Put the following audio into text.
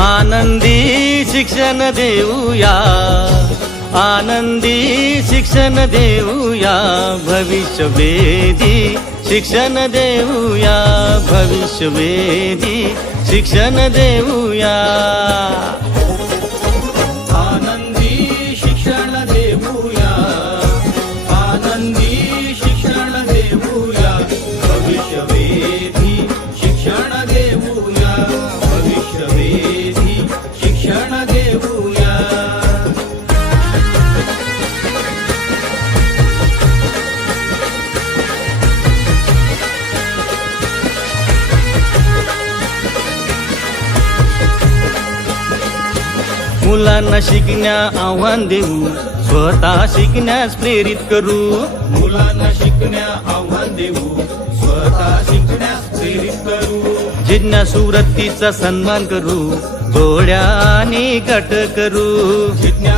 आनंदी शिक्षण देऊया. आनंदी शिक्षण देऊया. भविष्यवेधी शिक्षण देऊया. भविष्यवेधी शिक्षण देऊया. आनंदी शिक्षण देऊया. आनंदी शिक्षण देऊया. भविष्यवेधी मुलांना शिकण्या आव्हान देऊ स्वतः शिकण्यास प्रेरित करू. मुलांना शिकण्या आव्हान देऊ स्वतः शिकण्यास प्रेरित करू. जिज्ञासू वृत्तीचा सन्मान करू गोड्याने गट करू. जिज्ञा